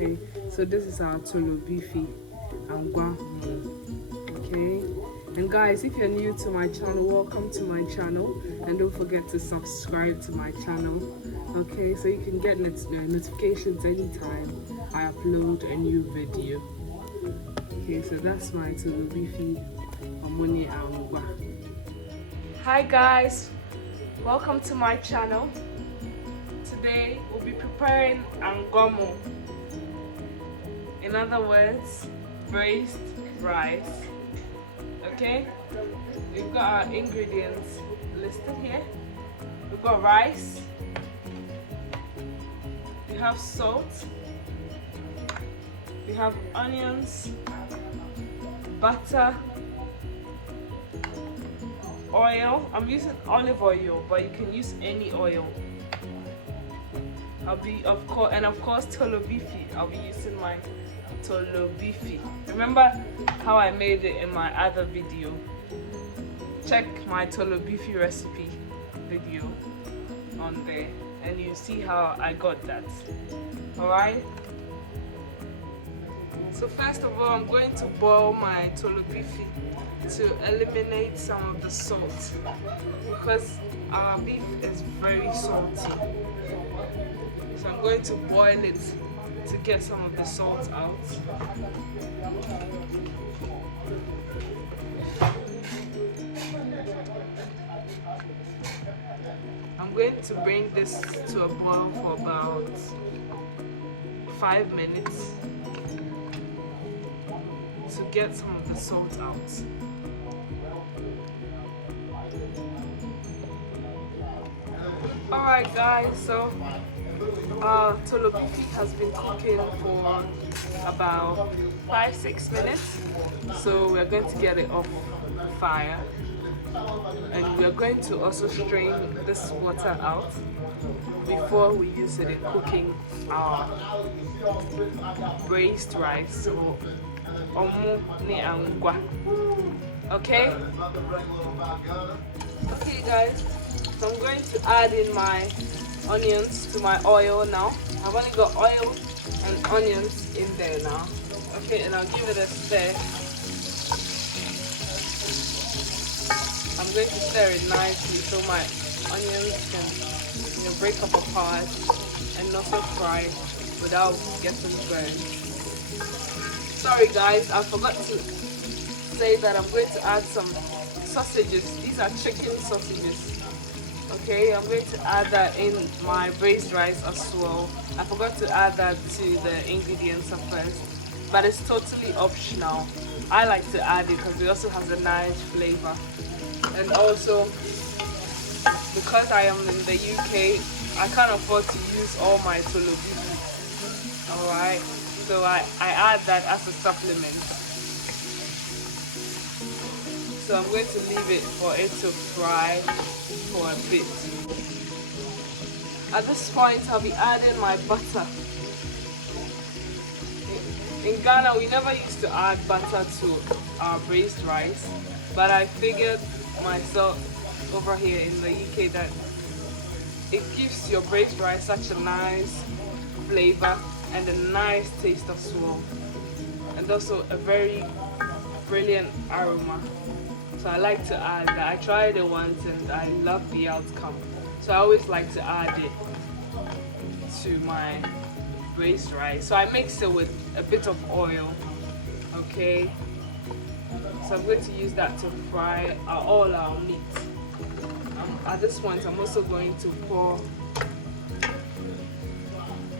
Okay, so this is our tolo beefy angwamo. Okay, and guys, if you're new to my channel, welcome to my channel, and don't forget to subscribe to my channel. Okay, so you can get notifications anytime I upload a new video. Okay, so that's my tolo beefy amoni angwa. Hi guys, welcome to my channel. Today we'll be preparing angomo. In other words, braised rice. Okay, we've got our ingredients listed here. We've got rice, we have salt, we have onions, butter, oil. I'm using olive oil, but you can use any oil. Of course tolo beefy. I'll be using my tolo beefy. Remember how I made it in my other video? Check my tolo beefy recipe video on there and you see how I got that. Alright? So first of all, I'm going to boil my tolo beefy to eliminate some of the salt because our beef is very salty. So I'm going to boil it to get some of the salt out. I'm going to bring this to a boil for about 5 minutes to get some of the salt out. Alright guys, so our tolo beefy has been cooking for about 5-6 minutes, so we're going to get it off fire and we're going to also strain this water out before we use it in cooking our braised rice or omu ni angwa. Okay guys, so I'm going to add in my onions to my oil now. I've only got oil and onions in there now. Okay, and I'll give it a stir. I'm going to stir it nicely so my onions can break up apart and also fry without getting burned. Sorry guys, I forgot to say that I'm going to add some sausages. These are chicken sausages. Okay, I'm going to add that in my braised rice as well. I forgot to add that to the ingredients at first, but it's totally optional. I like to add it because it also has a nice flavor. And also, because I am in the UK, I can't afford to use all my tolo beefy. Alright, so I add that as a supplement. So I'm going to leave it for it to fry for a bit. At this point, I'll be adding my butter. In Ghana, we never used to add butter to our braised rice, but I figured myself over here in the UK that it gives your braised rice such a nice flavor and a nice taste as well, and also a very brilliant aroma. So I like to add that. I tried it once and I love the outcome. So I always like to add it to my braised rice. So I mix it with a bit of oil. Okay. So I'm going to use that to fry all our meat. At this point, I'm also going to pour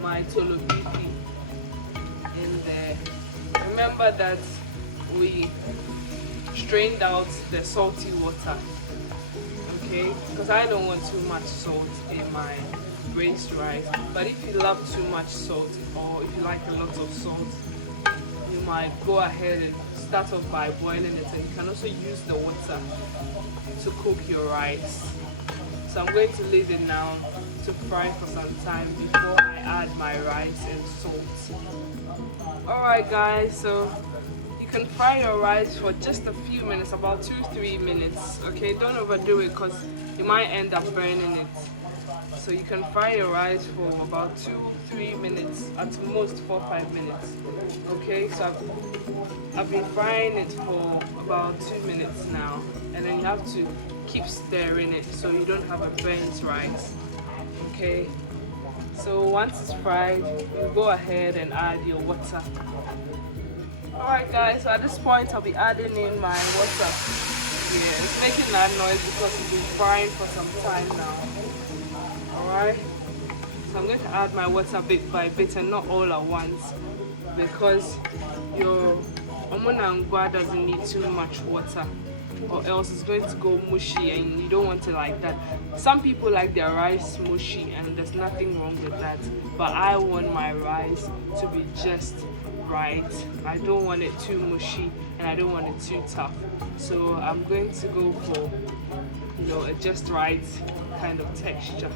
my tolo beefy in there. Remember that we strained out the salty water, okay, because I don't want too much salt in my braised rice. But if you love too much salt or if you like a lot of salt, you might go ahead and start off by boiling it, and you can also use the water to cook your rice. So I'm going to leave it now to fry for some time before I add my rice and salt. Alright guys, so you can fry your rice for just a few minutes, about 2-3 minutes. Okay, don't overdo it because you might end up burning it. So you can fry your rice for about 2-3 minutes, at most 4-5 minutes. Okay, so I've been frying it for about 2 minutes now, and then you have to keep stirring it so you don't have a burnt rice. Okay, so once it's fried, you go ahead and add your water. Alright guys, so at this point I'll be adding in my water. Yeah, it's making that noise because it's been frying for some time now. Alright, so I'm going to add my water bit by bit and not all at once, because your angwamo doesn't need too much water, or else it's going to go mushy, and you don't want it like that. Some people like their rice mushy, and there's nothing wrong with that, but I want my rice to be just right. I don't want it too mushy and I don't want it too tough, so I'm going to go for, you know, a just right kind of texture.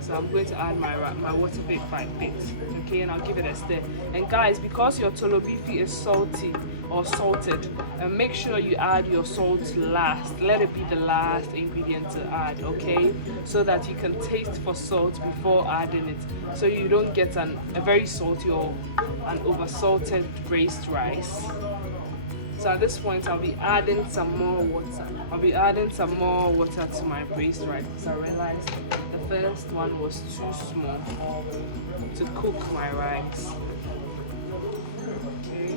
So I'm going to add my water bit by bit, okay, and I'll give it a stir. And guys, because your tolo beefy is salty or salted, make sure you add your salt last. Let it be the last ingredient to add, okay, so that you can taste for salt before adding it, so you don't get a very salty or an over salted braised rice. So at this point I'll be adding some more water. I'll be adding some more water to my braised rice, because I realized the first one was too small to cook my rice. Okay.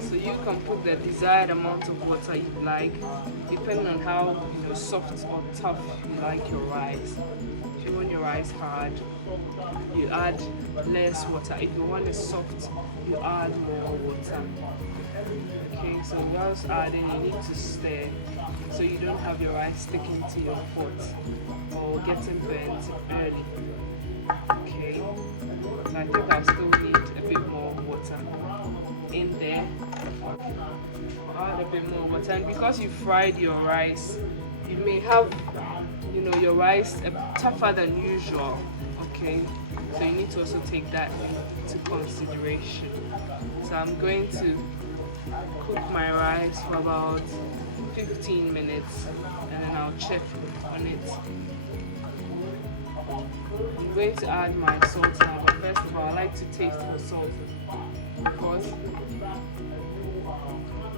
So you can put the desired amount of water you like, depending on how, you know, soft or tough you like your rice. If you want your rice hard, you add less water. If you want it soft, you add more water. Okay, so whilst adding, you need to stir so you don't have your rice sticking to your pot or getting burnt early. Okay, so I think I'll still need a bit more water in there. I'll add a bit more water, and because you fried your rice, you may have, you know, your rice tougher than usual. Okay, so you need to also take that into consideration. So I'm going to cook my rice for about 15 minutes, and then I'll check on it. I'm going to add my salt now, but first of all I like to taste for salt, because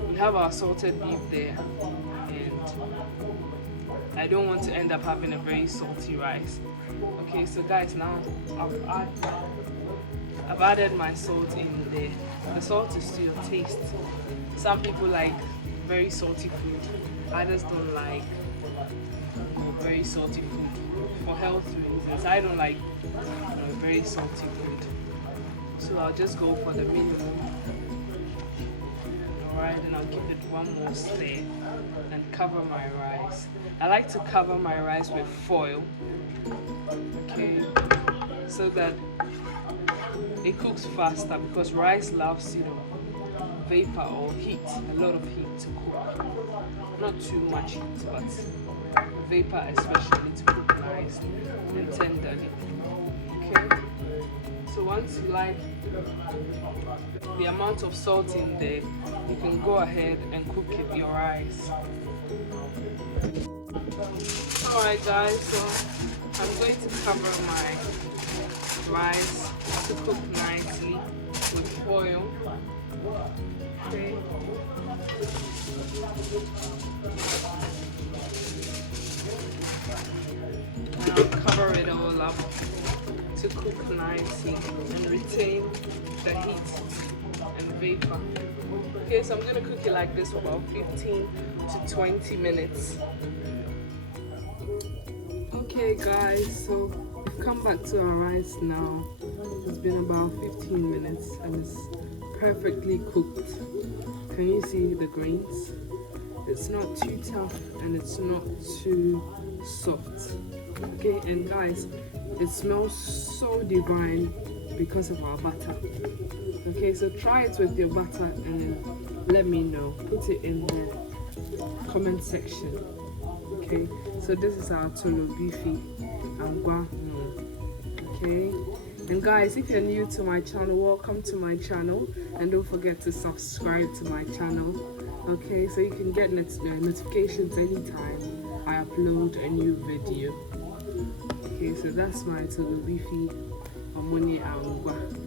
we have our salted beef there, and I don't want to end up having a very salty rice. Okay, so guys, now I've added my salt in there. The salt is to your taste. Some people like very salty food, others don't like very salty food for health reasons. I don't like very salty food, so I'll just go for the minimum. Alright, then I'll give it one more stir and cover my rice. I like to cover my rice with foil, okay, so that it cooks faster, because rice loves, you know, vapor or heat, a lot of heat to cook. Not too much heat, but vapor especially to cook nice and tenderly. Okay, so once you like the amount of salt in there, you can go ahead and cook it, your rice. Alright guys, so I'm going to cover my rice to cook nicely with foil. Okay. Now cover it all up to cook nicely and retain the heat and vapor. Okay, so I'm going to cook it like this for about 15 to 20 minutes. Okay guys, so we've come back to our rice now. It's been about 15 minutes and it's perfectly cooked. Can you see the grains? It's not too tough and it's not too soft. Okay, and guys, it smells so divine because of our butter. Okay, so try it with your butter and then let me know. Put it in the comment section. Okay, so this is our tolo beefy angwamo. Okay, and guys, if you're new to my channel, welcome to my channel, and don't forget to subscribe to my channel. Okay, so you can get notifications anytime I upload a new video. Okay, so that's my Tulubifi Omoni Angwa.